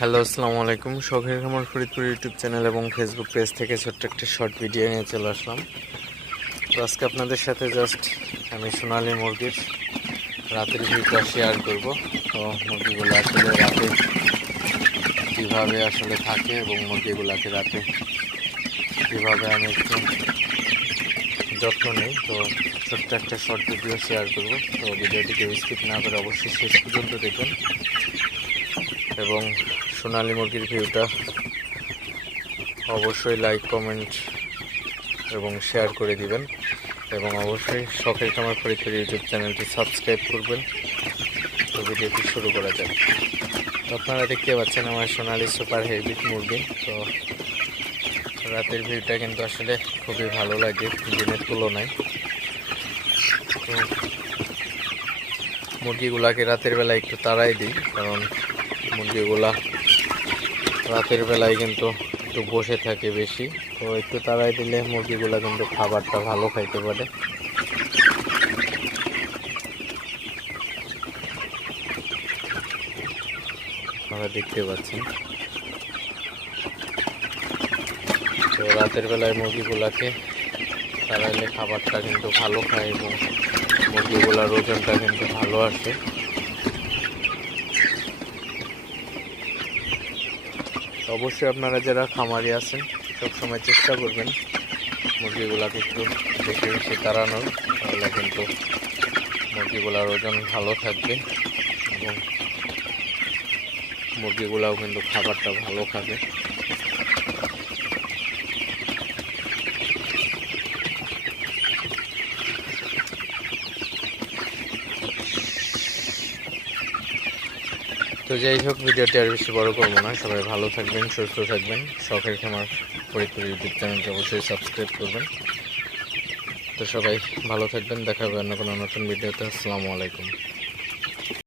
Hello, আসসালামু আলাইকুম। শখের খামার ফরিদপুর ইউটিউব চ্যানেল এবং ফেসবুক পেজ থেকে ছোট্ট একটা শর্ট ভিডিও নিয়ে চলে আসলাম। তো আজকে আপনাদের সাথে জাস্ট আমি সোনালী মুরগির রাতের ভিউটা শেয়ার করব। তো মুরগিগুলো আসলে রাতে কীভাবে আসলে থাকে এবং মুরগিগুলোকে রাতে কীভাবে আমি একটু যত্ন নিই, তো ছোট্ট একটা শর্ট ভিডিও শেয়ার করব। তো ভিডিওটিকে স্কিপ না করে অবশ্যই শেষ পর্যন্ত দেখবেন এবং সোনালী মুরগির ভিউটা অবশ্যই লাইক, কমেন্ট এবং শেয়ার করে দিবেন এবং অবশ্যই শখের খামার ফরিদপুর ইউটিউব চ্যানেলটি সাবস্ক্রাইব করবেন। তো ভিডিওটি শুরু করা যাক। তো আপনারা দেখতে পাচ্ছেন আমার সোনালী সুপার হেভিট মুরগি। তো রাতের ভিউটা কিন্তু আসলে খুবই ভালো লাগে দিনের তুলনায়। তো মুরগিগুলাকে রাতের বেলায় একটু তাড়াই দিই, কারণ মুরগিগুলা রাতের বেলায় কিন্তু একটু বসে থাকে বেশি। তো একটু তাড়াই দিলে মুরগিগুলা কিন্তু খাবারটা ভালো খাইতে পারে। আপনারা দেখতে পাচ্ছেন। তো রাতের বেলায় মুরগিগুলাকে তাড়াইলে খাবারটা কিন্তু ভালো খায় এবং মুরগিগুলার ওজনটা কিন্তু ভালো আসে। অবশ্যই আপনারা যারা খামারি আছেন সবসময় চেষ্টা করবেন মুরগিগুলাকে একটু বেশি বেশি তাড়ানোর, তাহলে কিন্তু মুরগিগুলার ওজন ভালো থাকবে এবং মুরগিগুলাও কিন্তু খাবারটা ভালো খাবে। তো যাই হোক, ভিডিওটি আর বেশি বড় করবো না। সবাই ভালো থাকবেন, সুস্থ থাকবেন। শখের খামার ফরিদপুর ইউটিউব চ্যানেলটি অবশ্যই সাবস্ক্রাইব করবেন। তো সবাই ভালো থাকবেন, দেখা হবে অন্য কোনো নতুন ভিডিওতে। আসসালামু আলাইকুম।